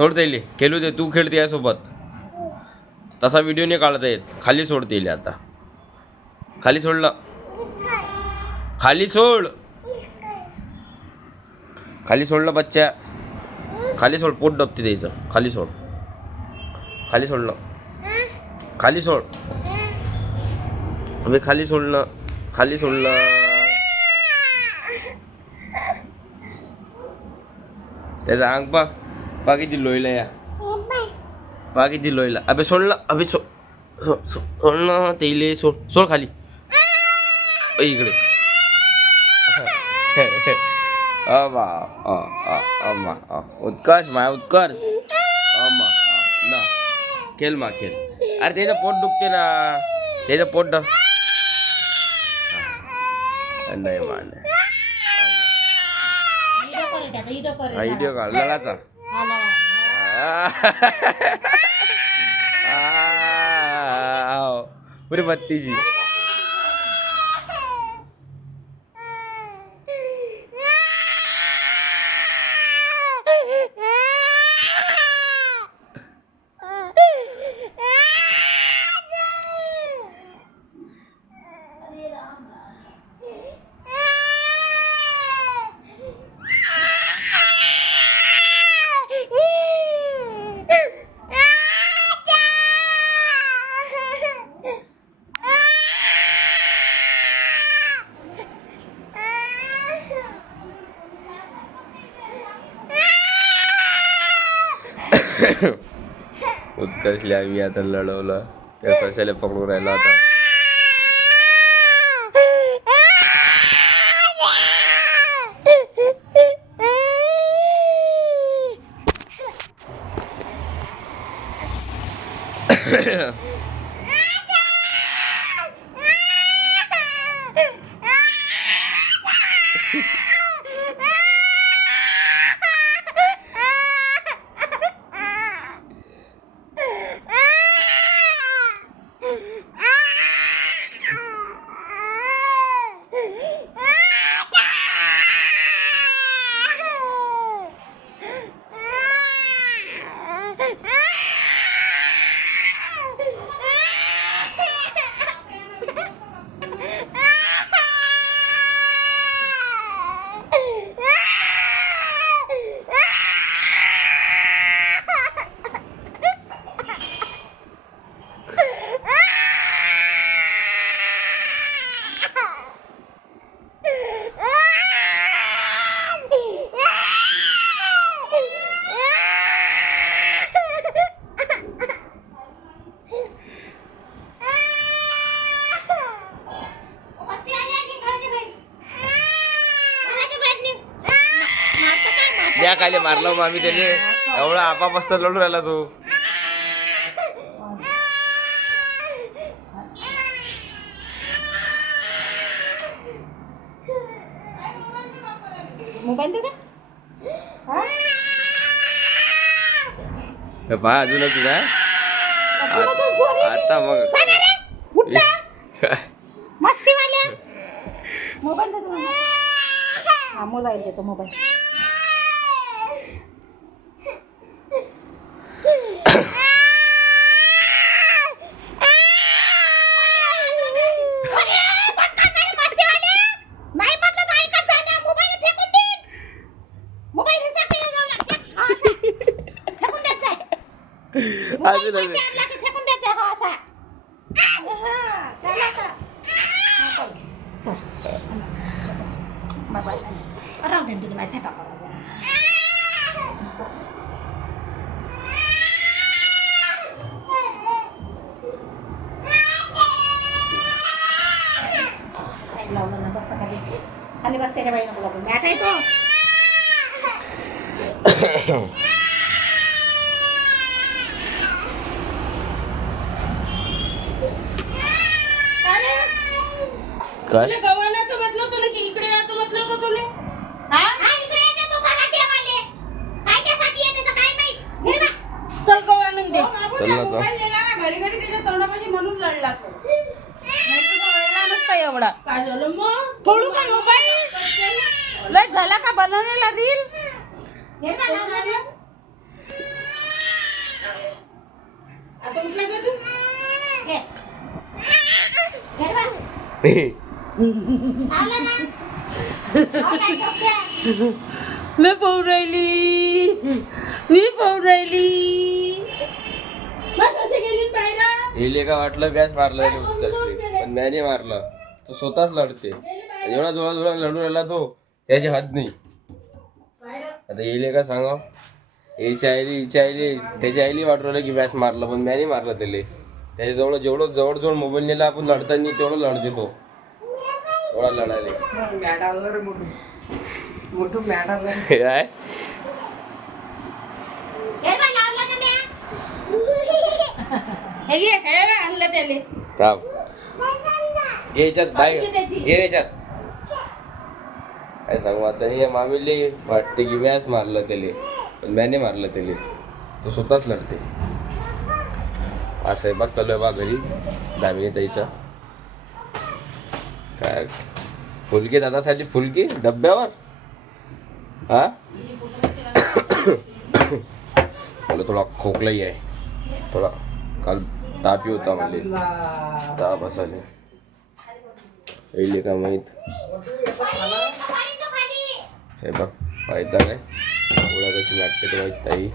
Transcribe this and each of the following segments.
सोड त्याला खेळू दे, तू खेळते यासोबत. तसा व्हिडिओ नाही काढता येत. खाली सोड त्याला आता. खाली सोडलं. खाली सोड. खाली सोडलं बच्चा. खाली सोड, पोट डबते द्यायचं. खाली सोड. खाली सोडलं. खाली सोड. अबे खाली सोडलं. खाली सोडलं. त्याचा अंग पा किती लोयला या. पा किती लोयला. अबे सोडलं. अबे सोडलं तेले. सोड खाली. इकडे. उत्कर्ष माया उत्कर्ष. ना खेळ मा खेळ. अरे त्याचं पोट दुखते ना. त्याचं पोट नाही मान. व्हिडिओ काढ ललाचा. पुरी बत्तीची. उत्कर्षला आम्ही आता लढवलं. त्या सशाला पकडून राहिला आता. द्या खाली मारलं मग आम्ही त्याने. एवढा आपापस्त लढून राहिला तो. पहा अजून तुझा आता मग मोबाईल देतो. मोबाईल अजून फेकून देते हा असा. राहू दे तुझी माझ्या स्वयंपाक करू. लावलं ना बसता खाली. खाली बस त्याच्या बाई नको लागून. मॅट आहे तो. काय गव्हाणाचं म्हटलं तुला की इकडे यायचं म्हटलं होतं तुला. हा इकडे येते तू घरात देवाले. कायच्यासाठी येते तर काय माहित. चल गव्हा आणून दे. मोबाईल दिला ना घडी घडी त्याच्या तोंडापाशी म्हणून लढला तो. नाही तर लढला नसता एवढा. काय झालं मग. फोडू का मोबाईल. लय झाला का बनवलेला रील. हे काय आता उठला का तू घे. घे बा. आला ना. आला झोपल्या. मी पाहू राहिली बस असे गेली ना बाहेर. येले का वाटलं गॅस मारला पण मॅने मारलं. तो स्वतःच लढते. एवढा जोरात लढून राहिला तो त्याची हद नाही. आता येले का सांगा हिच्या आईली त्याच्या आईली वाटवलं की मॅच मारलं पण मॅने मारलं त्याले. त्याच्याजवळ जेवढं जवळ मोबाईल नेला आपण लढताना तेवढं लढते तो. एवढा लढायला मॅट आणलं रे मोठं मॅट आणलं. काय घे बा, लावला ना म्या. हे घे, हे बा, आणलं त्याले. थांब घे याच्यात बाय घे याच्यात. काय सांगू आता नाही मामीले वाटते की मॅच मारलं त्याले पण मॅने मारलं त्याले. तो स्वतःच लढते. असं आहे बघ चालू आहे बा घरी दामिनी ताईचा. काय फुलकी दादासाठी फुलकी डब्यावर. हा मला थोडा खोकलाही आहे. थोडा काल तापी होता मला. ताप असाले येईल का माहीत. हे बघ पाहिजे काय गोळ्या कशी लागते ते माहीत ताई.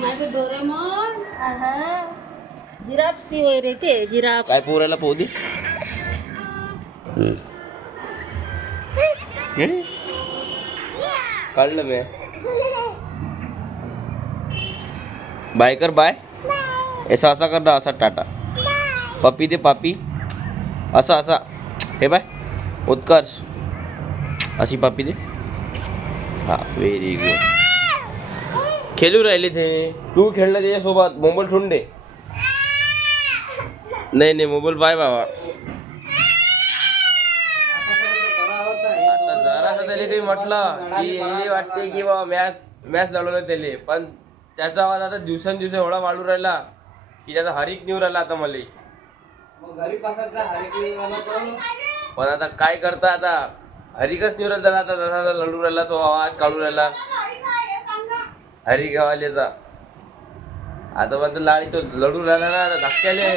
माझे डोरेमॉन जिराफ सी होय रे ते जिराफ. काय पोरायला पोहू दे. काढलं मी. बाय कर बाय. ऐसा असा कर ना असा टाटा. पपी दे पापी. असा असा हे बाय उत्कर्ष अशी पापी दे. हा व्हेरी गुड. खेळू राहिले ते. तू खेळला त्याच्यासोबत मोबाईल ठेवून दे. नाही मोबाईल बाय बाबा. आता जरासं त्याला काही म्हटलं की हे वाटते की बाबा मॅच लढवलं त्याले पण त्याचा आवाज आता दिवसेंदिवस एवढा वाढू राहिला की त्याचा हरिक निवू राहिला आता मला. पण आता काय करता आता हरिकच निवू राहिला. आता जसा लढू राहिला तो आवाज काढू राहिला हरी गावालेचा. आता पण लाडी तो लढू राहिला ना आता धक्क्याले.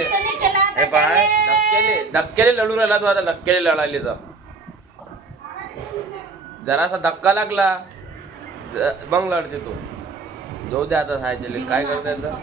हे पाय धक्क्याले लढू राहिला तो आता. धक्क्याले लढायले तर जरासा धक्का लागला मग लढते तो. जाऊ दे आता सायचे काय करता येतं.